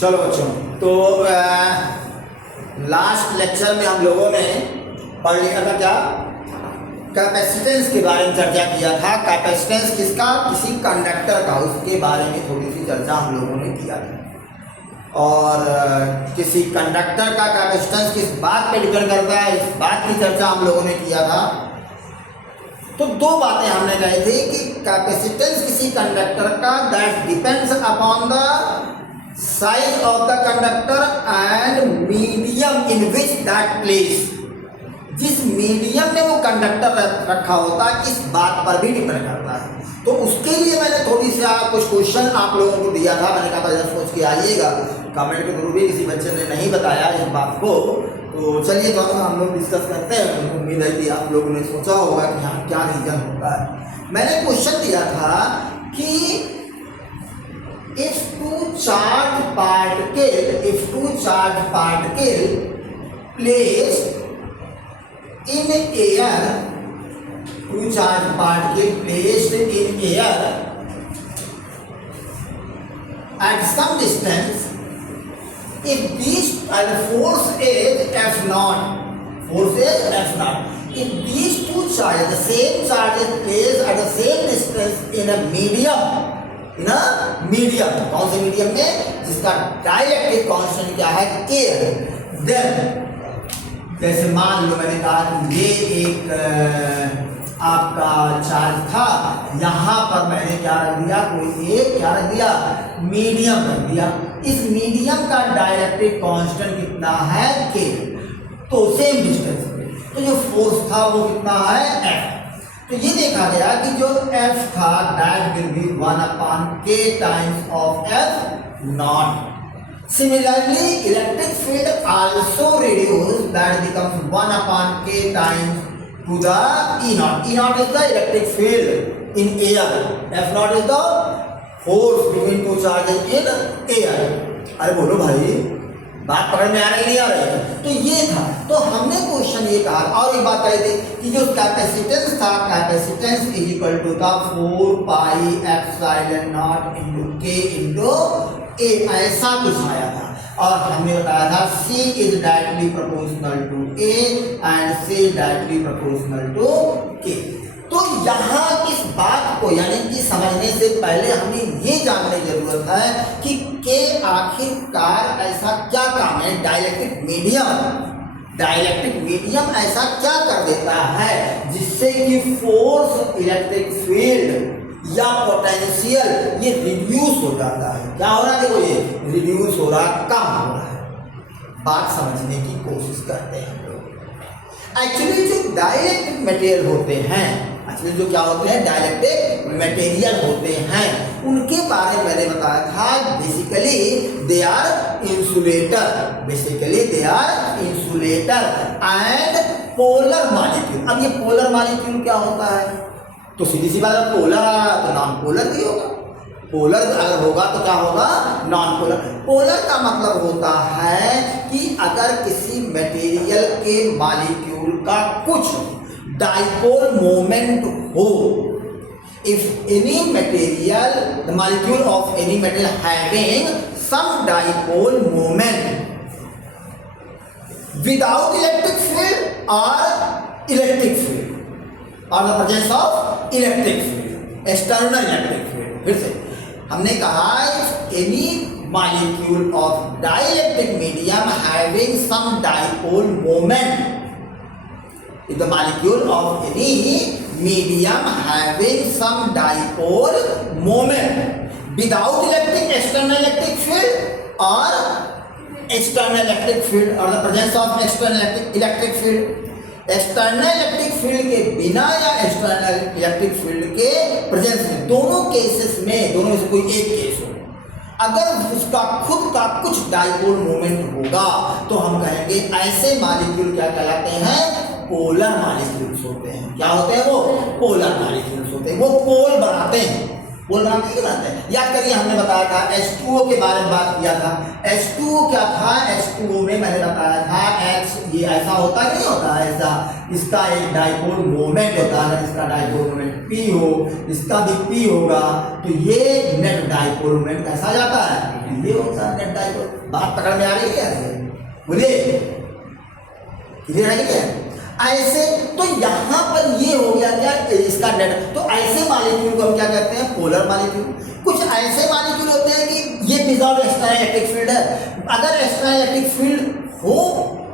चलो बच्चों, तो लास्ट लेक्चर में हम लोगों ने पढ़ लिया था क्या, कैपेसिटेंस के बारे में चर्चा किया था। कैपेसिटेंस किसका, किसी कंडक्टर का, उसके बारे में थोड़ी सी चर्चा हम लोगों ने किया था। और किसी कंडक्टर का कैपेसिटेंस किस बात पे डिपेंड करता है, इस बात की चर्चा हम लोगों ने किया था। तो दो बातें हमने कही थी कि कैपेसिटेंस किसी कंडक्टर का that depends upon the size of the conductor and medium in which that place, जिस मीडियम में वो कंडक्टर रखा होता है इस बात पर भी डिपेंड करता है। तो उसके लिए मैंने थोड़ी सा कुछ क्वेश्चन आप लोगों को दिया था। मैंने कहा था जब सोच के आइएगा, कमेंट के थ्रू भी किसी बच्चे ने नहीं बताया इस बात को, तो चलिए थोड़ा सा हम लोग डिस्कस करते हैं। उम्मीद है कि आप लोगों ने सोचा होगा कि हाँ क्या रीजन होता है। मैंने क्वेश्चन दिया था कि if two charged particle placed in air, two charged particle placed in air at some distance, if these force is F naught, if these two charges, the same charge is placed at the same distance in a medium, कौन से medium में, जिसका dielectric constant क्या है, K है। Then जैसे मान लो मैंने कहा कि ये एक आपका चार्ज था, यहाँ पर मैंने क्या रख दिया, कोई एक क्या रख दिया, मीडियम रख दिया। इस मीडियम का डाइलेक्ट्रिक कांस्टेंट कितना है, K। तो सेम डिस्टेंस पे तो जो फोर्स था वो कितना है, F। तो ये देखा गया कि जो F था that will be 1/k times of F naught. Similarly electric field also reduce, that becomes 1/k times to the E naught। E naught is the electric field in air, F naught is the force between two charges in air। अरे बोलो भाई, बात पकड़ में आ रही नहीं आ रही। तो ये था, तो हमने क्वेश्चन ये कहा। और एक बात कही थी कि जो कैपेसिटेंस था, कैपेसिटेंस इज इक्वल टू था 4 pi epsilon not into K into A, ऐसा कुछ आया था। और हमने बताया था C is directly proportional to A and C directly proportional to K। तो यहाँ इस बात को यानी कि समझने से पहले हमें ये जानने की जरूरत है कि K आखिरकार ऐसा क्या काम है, डाइलेक्ट्रिक मीडियम ऐसा क्या कर देता है जिससे कि फोर्स, इलेक्ट्रिक फील्ड या पोटेंशियल ये रिड्यूस हो जाता है। क्या हो रहा है, देखो ये रिड्यूस हो रहा, कम हो रहा है। बात समझने की कोशिश करते हैं लोग। एक्चुअली जो डाइलेक्ट्रिक मटेरियल होते हैं, एक्चुअली जो क्या होते हैं, डाइलेक्ट्रिक मटेरियल होते हैं, उनके बारे में मैंने बताया था basically they are insulator and polar molecule. अब ये पोलर मॉलिक्यूल क्या होता है, तो सीधी सी बात है, पोलर आया तो नॉन पोलर भी होगा। पोलर अगर होगा तो क्या होगा, नॉन पोलर। पोलर का मतलब होता है कि अगर किसी मटेरियल के मॉलिक्यूल का कुछ डाइपोल मोमेंट हो, if any material, the molecule of any material having some dipole moment without electric field or electric field or the presence of electric field, external electric field। फिर से हमने कहा any molecule of dielectric medium having some dipole moment, if the molecule of any medium having some dipole moment without external electric field or external electric field or the presence of external electric field, external electric field के बिना या external electric field के presence में, दोनों cases में, दोनों में से कोई एक केस हो, अगर उसका खुद का कुछ डाइपोल मोमेंट होगा तो हम कहेंगे ऐसे मॉलिक्यूल क्या कहलाते हैं, पोलर मॉलिक्यूल्स होते हैं। क्या होते हैं वो, पोलर मॉलिक्यूल्स होते हैं। वो पोल बनाते हैं, पोल बनाते हैं कि बनाते हैं। याद करिए हमने बताया था H2O के बारे में बात किया था। H2O क्या था, H2O में मैंने बताया था H ये ऐसा होता है नहीं होता है ऐसा, इसका एक डाइपोल मोमेंट होता है, इसका डाइपोल मोमेंट P हो, इसका भी P होगा, तो ये नेट डाइपोल मोमेंट कैसा जाता है, ये होता है नेट डाइपोल। बात पकड़ में आ रही है क्या, बोलिए क्लियर है क्या? ऐसे तो यहाँ पर ये हो गया क्या, इसका नेट, तो ऐसे मॉलिक्यूल को हम क्या कहते हैं, पोलर मॉलिक्यूल। कुछ ऐसे मॉलिक्यूल होते हैं कि ये विदाउट एक्स्ट्रा इलेक्ट्रिक फील्ड है। अगर एक्स्ट्रा इलेक्ट्रिक फील्ड हो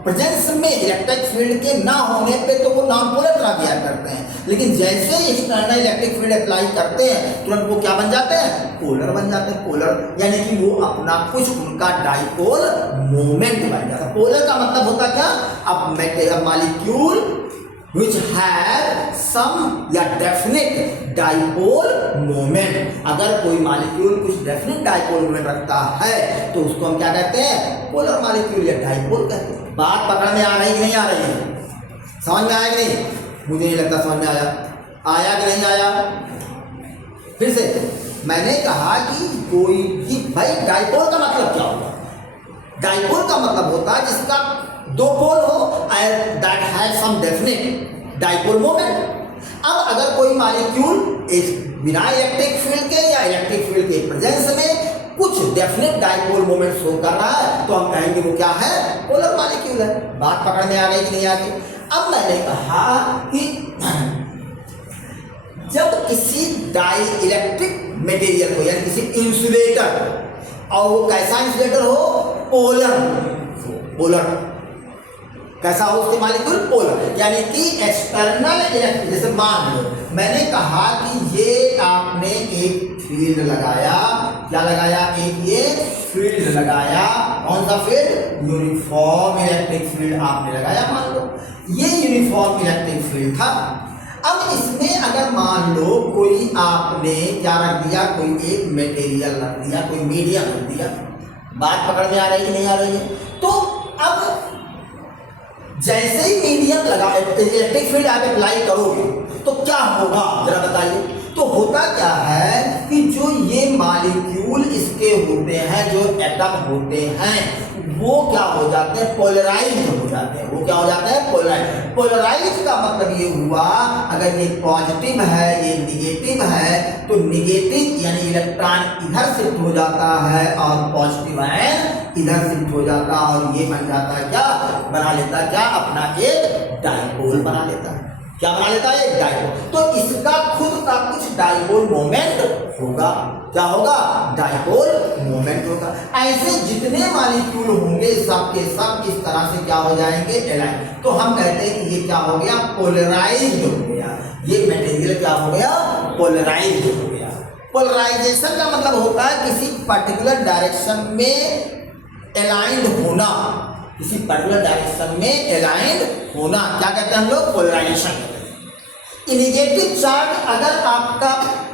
प्रेजेंस में, इलेक्ट्रिक फील्ड के ना होने पे तो वो नॉन पोलर तरह किया करते हैं, लेकिन जैसे एक्सटर्नल इलेक्ट्रिक फील्ड अप्लाई करते हैं तुरंत वो क्या बन जाते हैं, पोलर बन जाते हैं। पोलर यानी कि वो अपना कुछ उनका डाइपोल मोमेंट बन जाता है। पोलर का मतलब होता क्या, अब मॉलिक्यूल which have some या डेफिनेट डाइपोल मोमेंट। अगर कोई मॉलिक्यूल कुछ डेफिनेट डाइपोल मोमेंट रखता है तो उसको हम क्या कहते हैं, पोलर मॉलिक्यूल या डाइपोल कहते हैं। बात पकड़ में आ रही कि नहीं आ रही है, समझ में आया कि नहीं? मुझे नहीं लगता समझ में आया कि नहीं आया। फिर से मैंने कहा कि कोई कि भाई डाइपोल का मतलब क्या होगा, डाइपोल का मतलब होता है जिसका दो पोल हो and that has some definite dipole moment. अब अगर कोई मॉलिक्यूल बिना इलेक्ट्रिक फील्ड के या इलेक्ट्रिक फील्ड के प्रेजेंस में कुछ डेफिनेट डाइपोल मोमेंट शो कर रहा है तो हम कहेंगे वो क्या है, पोलर मॉलिक्यूल है। बात पकड़ में आ गई कि नहीं आ गई? अब मैंने कहा कि जब किसी डाई इलेक्ट्रिक मटेरियल को यानी किसी इंसुलेटर, और वो कैसा इंसुलेटर हो, पोलर, पोलर कैसा हो उसके मॉलिक्यूल, पोलर, यानी कि एक्सटर्नल इलेक्ट्रिक। जैसे मान लो मैंने कहा कि ये आपने एक फील्ड लगाया, क्या लगाया, एक ये फील्ड लगाया, कौन सा फील्ड, यूनिफॉर्म इलेक्ट्रिक फील्ड आपने लगाया। मान लो ये यूनिफॉर्म इलेक्ट्रिक फील्ड था। अब इसमें अगर मान लो कोई आपने क्या रख दिया, कोई एक मटेरियल रख दिया, कोई मीडियम रख दिया। बात पकड़ में आ रही है कि नहीं आ रही है? तो अब जैसे ही मीडियम लगा इलेक्ट्रिक फील्ड आप अप्लाई करोगे तो क्या होगा जरा बताइए। तो होता क्या है कि जो ये मॉलिक्यूल इसके होते हैं, जो एटम होते हैं, वो क्या हो जाते हैं, पोलराइज्ड हो जाते हैं। वो क्या हो जाते हैं, पोलराइज्ड। पोलराइज्ड का मतलब ये हुआ अगर ये पॉजिटिव है, ये निगेटिव है, तो निगेटिव यानी इलेक्ट्रॉन इधर शिफ्ट हो जाता है और पॉजिटिव आयन इधर शिफ्ट हो जाता है, और ये बन जाता है क्या, बना लेता है क्या, अपना एक डाइपोल बना लेता है। क्या बना लेता है, एक डाइपोल। तो इसका खुद का कुछ डाइपोल मोमेंट होगा। क्या होगा, डाइपोल मोमेंट होगा। ऐसे जितने मॉलिक्यूल होंगे सब के सब इस तरह से क्या हो जाएंगे, एलाइन। तो हम कहते हैं कि ये क्या हो गया, पोलराइज्ड हो गया। ये मटेरियल क्या हो गया, पोलराइज्ड हो गया। पोलराइजेशन का मतलब होता है किसी पर्टिकुलर डायरेक्शन में अलाइंड होना, किसी पर्टिकुलर डायरेक्शन में अलाइंड होना, क्या कहते हैं हम लोग, पोलराइजेशन कहते हैं। निगेटिव चार्ज अगर आपका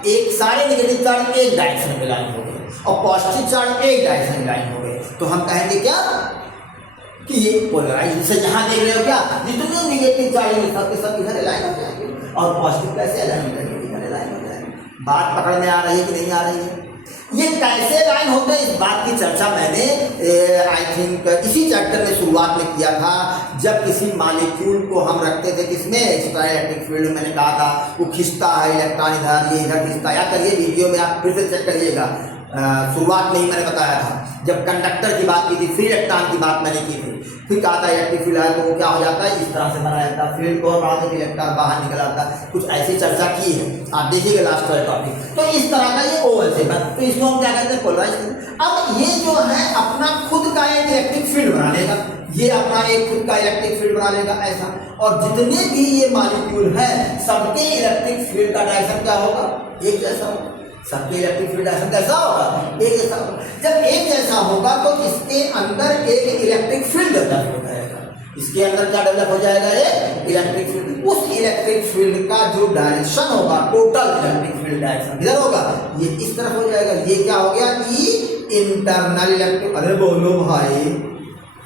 एक सारे निगेटिव चार्ज एक डायरेक्शन में लाइन हो गए और पॉजिटिव चार्ज एक डायरेक्शन में लाइन हो गए, तो हम कहेंगे क्या कि ये पोलराइज। जैसे यहाँ देख रहे हो क्या, जितने निगेटिव चार्ज है सबके सब इधर लाइन हो जाएंगे और पॉजिटिव कैसे लाइन हो जाएंगे, इधर लाइन हो जाएंगे। बात पकड़ में आ रही है कि नहीं आ रही है? ये कैसे लाइन होते हैं इस बात की चर्चा मैंने आई थिंक इसी चैप्टर में शुरुआत में किया था, जब किसी मॉलिक्यूल को हम रखते थे किसमें, एक्स्ट्रा इलेक्ट्रिक फील्ड में। मैंने कहा था वो खिंचता है इलेक्ट्रॉन इधर, ये इधर खिंचता है। या करिए वीडियो में आप फिर से चेक करिएगा, शुरुआत में ही मैंने बताया था जब कंडक्टर की बात की थी, फ्री इलेक्ट्रॉन की बात मैंने की थी। फिर कहा था इलेक्ट्रिक फील्ड है तो वो क्या हो जाता है, इस तरह से बनाया जाता है, फील्ड को बढ़ा के इलेक्ट्रॉन बाहर निकल आता है। कुछ ऐसी चर्चा की है, आप देखिएगा लास्ट वाला टॉपिक। तो इस तरह का ये ओवल शेप है, तो इसको हम क्या कहते हैं, पोलराइज। अब ये जो है अपना खुद का एक इलेक्ट्रिक फील्ड बना लेगा, ये अपना एक खुद का इलेक्ट्रिक फील्ड बना लेगा ऐसा। और जितने भी ये मॉलिक्यूल है सबके इलेक्ट्रिक फील्ड का डायरेक्शन क्या होगा, एक जैसा होगा। सबके इलेक्ट्रिक फील्ड डायरेक्शन कैसा होगा, एक जैसा होगा। जब एक जैसा होगा तो इसके अंदर एक इलेक्ट्रिक फील्ड डेवलप हो जाएगा। इसके अंदर क्या डेवलप हो जाएगा, एक इलेक्ट्रिक फील्ड। उस इलेक्ट्रिक फील्ड का जो डायरेक्शन होगा, टोटल इलेक्ट्रिक फील्ड डायरेक्शन किधर होगा, ये इस तरफ हो जाएगा। ये क्या हो गया कि इंटरनल इलेक्ट्रिक। अरे बोलो भाई,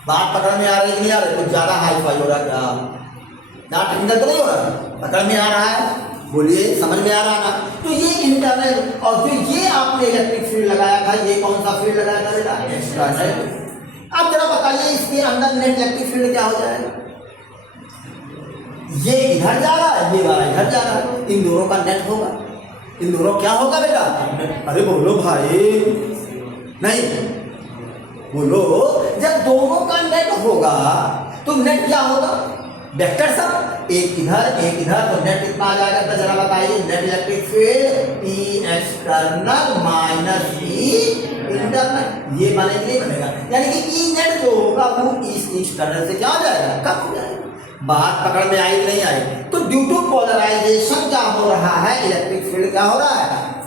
बात पकड़ में आ रही है कि नहीं आ रही? कुछ ज्यादा हाई फाई हो रहा है क्या, टेक्निकल तो नहीं हो रहा, पकड़ में आ रहा है? बोलिए, समझ में आ रहा ना? तो ये इंटरनल, और फिर ये आपने इलेक्ट्रिक फील्ड लगाया था, ये कौन सा फील्ड लगाया था बेटा? एक्सटर्नल। अब जरा बताइए इसके अंदर नेट इलेक्ट्रिक फील्ड क्या हो जाएगा? ये इधर जा रहा है, ये वाला इधर जा रहा है, इन दोनों का नेट होगा। इन दोनों क्या होगा बेटा? अरे बोलो भाई, नहीं बोलो। जब दोनों का नेट होगा तो नेट क्या होगा? वेक्टर सब, एक इधर, तो नेट कितना आ जाएगा? तो जरा बताइए, net electric field E external minus E internal, ये बनेगा नहीं बनेगा? यानी कि ई नेट जो होगा वो इस एक्सटर्नल से क्या हो जाएगा? कम हो जाएगा। बात पकड़ में आई कि नहीं आई? तो ड्यू टू पोलराइजेशन क्या हो रहा है? इलेक्ट्रिक फील्ड क्या हो रहा है?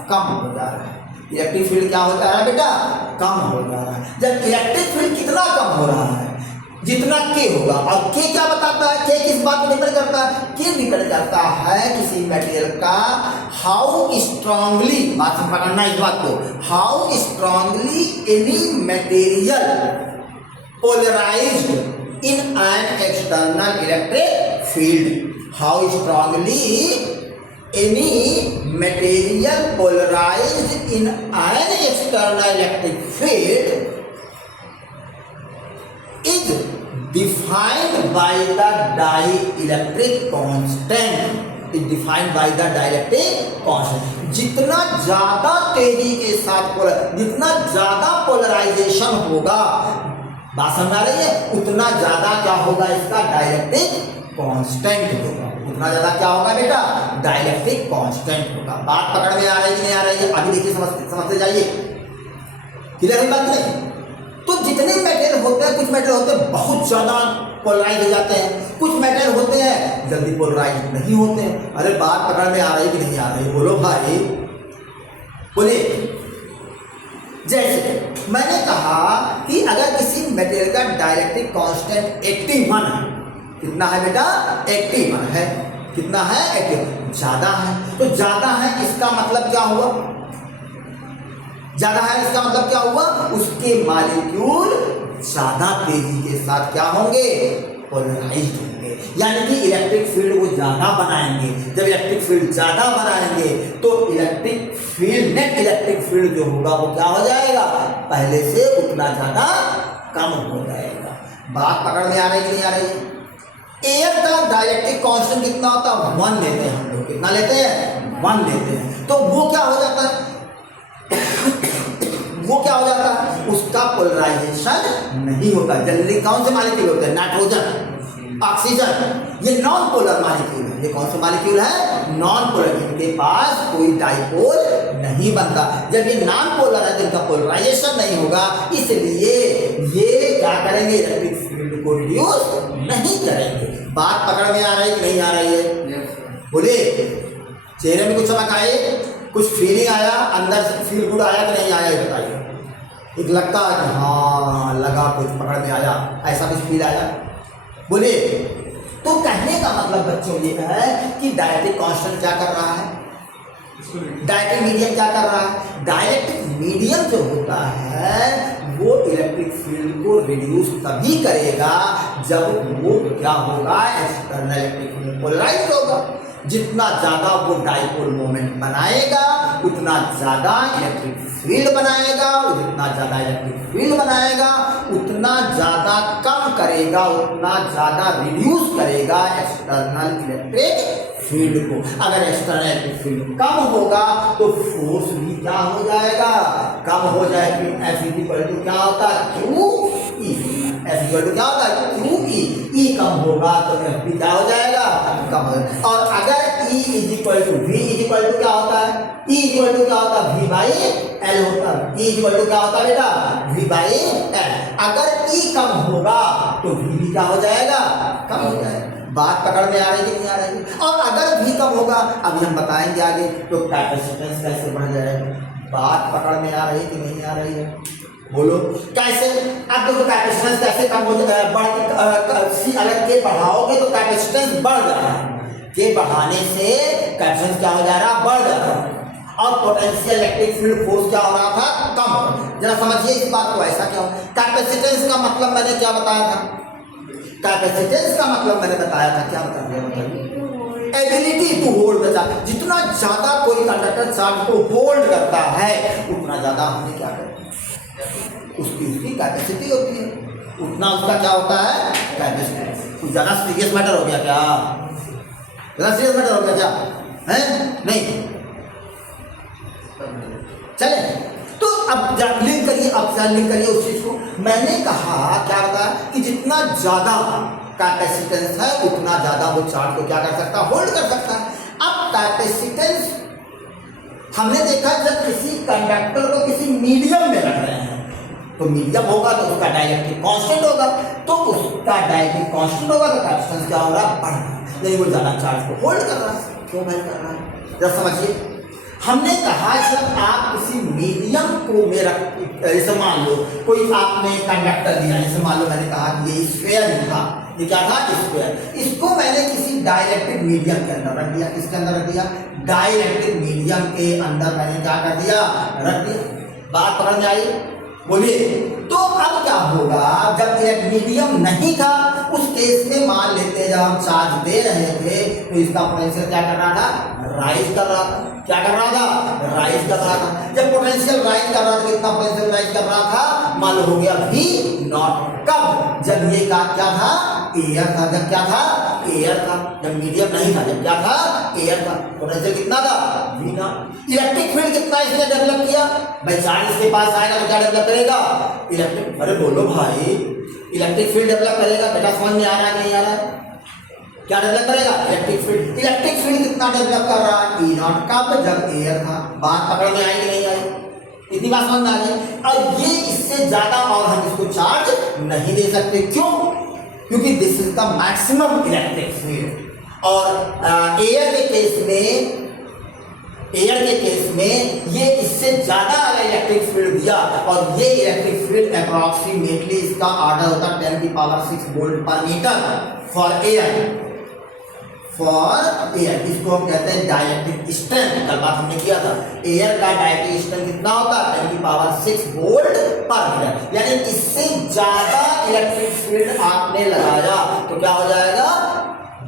कम हो जा रहा है। इलेक्ट्रिक फील्ड क्या हो जा रहा है बेटा? कम हो जा रहा है। जब इलेक्ट्रिक फील्ड कितना कम हो रहा है? जितना के होगा। और के क्या बताता है? के किस बात पर डिपेंड करता है? के डिपेंड करता है किसी मटेरियल का हाउ स्ट्रांगली, बात से पकड़ना इस बात को, how strongly any material polarized in an external electric field. How strongly any material polarized in an external electric field is defined by the dielectric constant. Is defined by the dielectric constant. जितना ज्यादा तेजी के साथ जितना ज्यादा polarisation होगा, बात समझ आ रही है, उतना ज्यादा क्या होगा? इसका डाइलेक्ट्रिक कांस्टेंट होगा। उतना ज्यादा क्या होगा बेटा? डाइलेक्ट्रिक कांस्टेंट होगा। बात पकड़ में आ रही है कि नहीं आ रही है? अभी देखिए, समझते जाइए। क्लियर है बात नहीं? तो जितने मेटेरियल होते हैं, कुछ मेटेरियल होते हैं बहुत ज्यादा पोलराइज हो जाते हैं, कुछ मेटेरियल होते हैं जल्दी पोलराइज नहीं होते हैं। अरे बात पकड़ में आ रही है कि नहीं आ रही? बोलो भाई, बोलिए। जैसे मैंने कहा कि अगर किसी मटेरियल का डाइलेक्ट्रिक कांस्टेंट 81 है, कितना है बेटा? 81 है। कितना है? 81, ज्यादा है। तो ज्यादा है इसका मतलब क्या हुआ? ज्यादा है इसका मतलब क्या हुआ? उसके मॉलिक्यूल ज्यादा तेजी के साथ क्या होंगे? पोलराइज्ड होंगे। यानी कि इलेक्ट्रिक फील्ड वो ज्यादा बनाएंगे। जब इलेक्ट्रिक फील्ड ज्यादा बनाएंगे तो electric field, net electric field जो होगा वो क्या हो जाएगा? पहले से उतना ज्यादा कम हो जाएगा। बात पकड़ में आ रही कि नहीं आ रही? एयर का डाइलेक्ट्रिक कांस्टेंट कितना होता है? 1 लेते हैं हम लोग। कितना लेते हैं? 1 लेते हैं। तो वो क्या हो जाता है? वो क्या हो जाता है? उसका पोलराइजेशन नहीं होता। जनरली कौन से मॉलिक्यूल होते हैं? नाइट्रोजन, ऑक्सीजन, ये नॉन पोलर मॉलिक्यूल है। ये कौन सा मॉलिक्यूल है? Non polar. इनके पास कोई डाइपोल नहीं बनता। जब ये नॉन पोलर है तो इनका पोलराइजेशन नहीं होगा, इसलिए ये क्या करेंगे? इलेक्ट्रिक फील्ड को रिड्यूस नहीं करेंगे। बात पकड़ में आ रही है कि नहीं आ रही है? बोलिए। चेहरे में कुछ चमक आए, कुछ फीलिंग आया, अंदर से फील गुड आया कि नहीं आया? ये बताइए। एक लगता है कि हाँ लगा, कुछ पकड़ में आया, ऐसा कुछ फील आया? बोलिए। तो कहने का मतलब बच्चों ये है कि डाइलेक्ट्रिक कांस्टेंट क्या कर रहा है? डाइलेक्ट्रिक मीडियम क्या कर रहा है? डाइलेक्ट्रिक मीडियम जो होता है वो इलेक्ट्रिक फील्ड को रिड्यूस तभी करेगा जब वो क्या होगा? एक्सटर्नल इलेक्ट्रिक फील्ड पोलराइज्ड होगा। जितना ज्यादा वो डाइपोल मोमेंट बनाएगा उतना ज्यादा इलेक्ट्रिक फील्ड बनाएगा, जितना ज्यादा इलेक्ट्रिक फील्ड बनाएगा उतना ज्यादा कम करेगा, उतना ज्यादा रिड्यूस करेगा एक्सटर्नल इलेक्ट्रिक फील्ड को। अगर एक्सटर्नल इलेक्ट्रिक फील्ड कम होगा तो फोर्स भी क्या हो जाएगा? कम हो जाएगी। F इक्वल टू क्या होता है? QE। F इक्वल टू क्या होता है? QE। E कम होगा तो F भी क्या हो जाएगा? कम हो जाएगा। और अगर E equal to V equal to क्या होता है? E इक्वल टू क्या होता है? V बाई L होता है। E इक्वल टू क्या होता है बेटा? V by L। अगर E कम होगा तो V भी क्या हो जाएगा? कम हो जाएगा। बात पकड़ में आ रही है कि नहीं आ रही? और अगर भी कम होगा, अभी हम बताएंगे आगे, तो कैपेसिटेंस कैसे बढ़ जाएगा। बात पकड़ में आ रही है कि नहीं आ रही है? बोलो कैसे? अब देखो कैपेसिटेंस कैसे कम हो जाएगा? सी अलग के बढ़ाओगे तो कैपेसिटेंस बढ़ जा रहा है, के बढ़ाने से कैपेसिटेंस क्या हो जा रहा है? बढ़ जा रहा है। और पोटेंशियल इलेक्ट्रिक फील्ड फोर्स क्या हो रहा था? कम हो रहा है। जरा समझिए इस बात को। ऐसा क्या हो? कैपेसिटेंस का मतलब मैंने क्या बताया था? कैपेसिटेंस का मतलब मैंने बताया था, क्या बताया? Ability to hold the charge, जितना ज्यादा कोई कंडक्टर चार्ज को होल्ड करता है उतना ज्यादा हमने क्या करते हैं, उसकी कैपेसिटी होती है, उतना उसका क्या होता है, कैपेसिटी। कुछ ज़्यादा सीरियस मैटर हो गया क्या, ज़्यादा सीरियस मैटर हो गया क्या है, नहीं। चले तो अब लिंक करिए, अब लिंक करिए उस चीज को। मैंने कहा क्या बताया कि जितना ज्यादा कैपेसिटेंस है उतना ज्यादा वो चार्ज को क्या कर सकता है, होल्ड कर सकता है। अब कैपेसिटेंस हमने देखा जब किसी कंडक्टर को किसी मीडियम में रख रहे हैं तो मीडियम होगा तो उसका डाइलेक्ट्रिक कांस्टेंट होगा, तो उसका डाइलेक्ट्रिक कांस्टेंट होगा तो कैपेसिटेंस क्या होगा, बढ़ना, नहीं वो ज्यादा चार्ज को होल्ड कर रहा है। क्यों होल्ड कर रहा है, जरा समझिए। हमने कहा जब आप किसी मीडियम को में रख, जैसे मान लो कोई आपने कंडक्टर दिया, जैसे मान लो मैंने कहा कि ये स्फीयर था, ये क्या था, स्फीयर, इसको मैंने किसी डाइलेक्ट्रिक मीडियम के अंदर रख दिया। किसके अंदर रख दिया, डाइलेक्ट्रिक मीडियम के अंदर मैंने क्या कर दिया, रख दिया। बात पकड़ में आई, बोलिए। तो अब क्या होगा, जब एक मीडियम नहीं था उस केस में मान लेते जब हम चार्ज दे रहे थे तो इसका पोटेंशियल क्या कर रहा था, राइज कर रहा था। क्या कर रहा था, राइज कर रहा था। जब पोटेंशियल राइज कर रहा था, कितना पोटेंशियल राइज कर रहा था, मान लो हो गया V नॉट। कब, जब ये का क्या था, एयर था। जब क्या था, एयर था। जब मीडियम नहीं था, जब क्या था, एयर था। पोटेंशियल कितना था, V नॉट। इलेक्ट्रिक फील्ड कितना इसने डेवलप किया, भाई चार्ज इसके पास आएगा तो क्या डेवलप करेगा, इलेक्ट्रिक। अरे बोलो भाई, इलेक्ट्रिक फील्ड डेवलप करेगा, बेटा समझ में आ रहा है नहीं आ रहा है, क्या डेवलप करेगा, इलेक्ट्रिक फील्ड। इलेक्ट्रिक फील्ड कितना डेवलप कर रहा है, E नॉट। कब, जब एयर था। बात पकड़ में आई कि नहीं आई, इतनी बात समझ में आ गई। और ये इससे ज्यादा और हम इसको चार्ज नहीं दे सकते, क्यों, क्योंकि this is the maximum electric field. और एयर के केस में, एयर के केस में ये इससे ज्यादा अगर इलेक्ट्रिक फील्ड दिया, और ये इलेक्ट्रिक फील्ड अप्रॉक्सीमेटली इसका ऑर्डर होता है 10⁻⁶ volt per metre for air. For air इसको हम कहते हैं डाइलेक्ट्रिक स्ट्रेंथ। कल बात हमने किया था, एयर का डाइलेक्ट्रिक स्ट्रेंथ कितना होता है, 10⁻⁶ वोल्ट पर मीटर। यानी इससे ज्यादा इलेक्ट्रिक फील्ड आपने लगाया तो क्या हो जाएगा,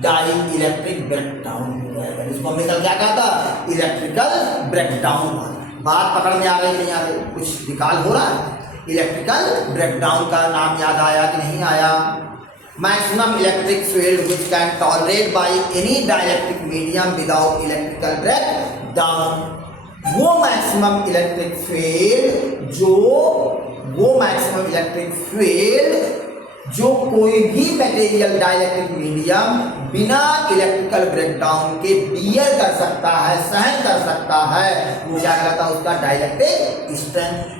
डाई इलेक्ट्रिक ब्रेकडाउन हो जाएगा। इसको हमने कल क्या कहा था, इलेक्ट्रिकल ब्रेकडाउन। बात पकड़ में आ रही नहीं आ रही, कुछ निकाल हो रहा है। इलेक्ट्रिकल ब्रेकडाउन का नाम याद आया कि नहीं आया, maximum electric field which can tolerate by any dielectric medium without electrical breakdown. वो मैक्सिमम इलेक्ट्रिक फील्ड वो मैक्सिमम इलेक्ट्रिक फील्ड जो कोई भी मटेरियल डाइलेक्ट्रिक मीडियम बिना इलेक्ट्रिकल ब्रेकडाउन के बियर कर सकता है, सहन कर सकता है, वो क्या कहता है, उसका डाइलेक्ट्रिक स्ट्रेंथ।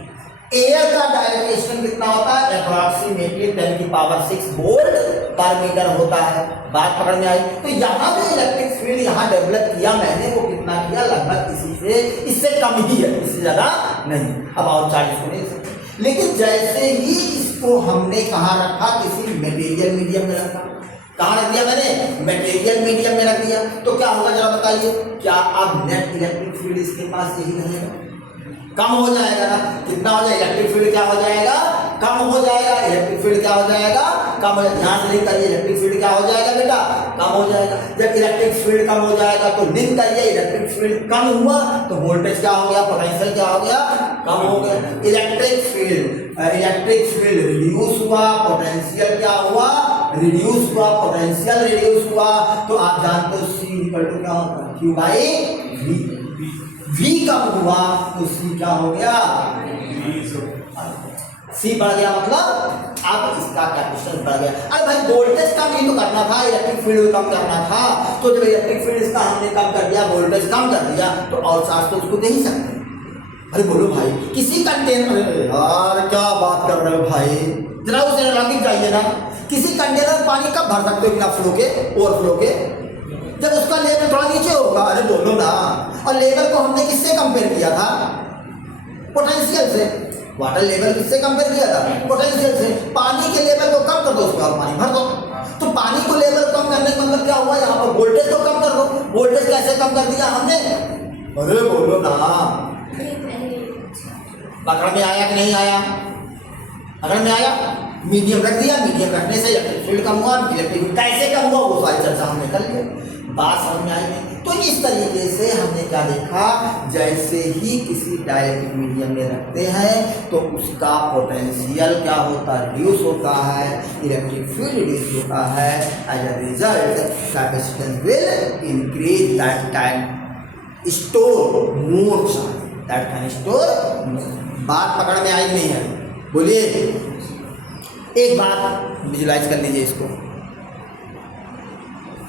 एयर का डाइलेक्ट्रिक स्ट्रेंथ कितना होता है, अप्रॉक्सीमेटली 10⁻⁶ वोल्ट पर मीटर होता है। बात पकड़ में आई। तो यहाँ जो इलेक्ट्रिक फील्ड यहाँ डेवलप किया मैंने, वो कितना किया, लगभग इसी से, इससे कम ही है, इससे ज्यादा नहीं। अब और 40 को नहीं सकते। लेकिन जैसे ही इसको हमने कहाँ रखा, किसी मटेरियल मीडियम में रखा। कहाँ रख दिया मैंने, मटेरियल मीडियम में रख दिया, तो क्या होगा जरा बताइए, क्या अब नेट इलेक्ट्रिक फील्ड इसके पास यही रहेगा, कम हो जाएगा ना। कितना हो जाएगा, इलेक्ट्रिक फील्ड क्या हो जाएगा, कम हो जाएगा। इलेक्ट्रिक फील्ड क्या हो जाएगा, कम हो जाएगा। ध्यान से लिंक करिए, इलेक्ट्रिक फील्ड क्या हो जाएगा बेटा, कम हो जाएगा। जब इलेक्ट्रिक फील्ड कम हो जाएगा तो लिंक करिए, इलेक्ट्रिक फील्ड कम हुआ तो वोल्टेज क्या हो गया, पोटेंशियल क्या हो गया, कम हो गया। इलेक्ट्रिक फील्ड रिड्यूस हुआ, पोटेंशियल क्या हुआ, रिड्यूस हुआ, पोटेंशियल रिड्यूस हुआ। तो आप जानते हो C इक्वल टू क्या होता है, Q/V। V कम हुआ तो C क्या हो गया, C बढ़ गया, मतलब अब इसका कैपेसिटेंस बढ़ गया। अरे भाई वोल्टेज कम ही तो करना था, इलेक्ट्रिक फील्ड कम करना था। तो जब इलेक्ट्रिक फील्ड इसका हमने कम कर दिया, वोल्टेज कम कर दिया, तो और चार्ज तो उसको दे ही सकते। अरे बोलो भाई, किसी कंटेनर, यार क्या बात कर रहे हो भाई, जरा उस एनालॉजी चाहिए ना। किसी कंटेनर में पानी कब भर सकते हो बिना फ्लो के, ओवरफ्लो के, जब उसका लेवल थोड़ा नीचे होगा। अरे बोलो ना। और लेवल को हमने किससे कंपेयर किया था, पोटेंशियल से। वाटर लेवल किससे कंपेयर किया था, पोटेंशियल से। पानी के लेवल को कम कर दो, उसके बाद पानी भर दो। तो पानी को लेवल कम करने का मतलब क्या हुआ, यहाँ पर वोल्टेज को कम कर दो। वोल्टेज कैसे कम कर दिया हमने, अरे बोलो ना। पकड़ में आया कि नहीं आया, पकड़ में आया। मीडियम रख दिया, मीडियम रखने से इलेक्ट्रिक फील्ड कम हुआ। इलेक्ट्रिक फील्ड कैसे कम हुआ, वो सारी चर्चा हमने कर लिया। बात समझ में आई नहीं? तो इस तरीके से हमने क्या देखा, जैसे ही किसी डाइलेक्ट्रिक मीडियम में रखते हैं तो उसका पोटेंशियल क्या होता है, रिड्यूस होता है, इलेक्ट्रिक फील्ड रिड्यूस होता है, as a result capacitance will increase, that can store more charge, that can store. बात पकड़ में आई नहीं है? बोलिए, एक बात विजुलाइज कर लीजिए इसको।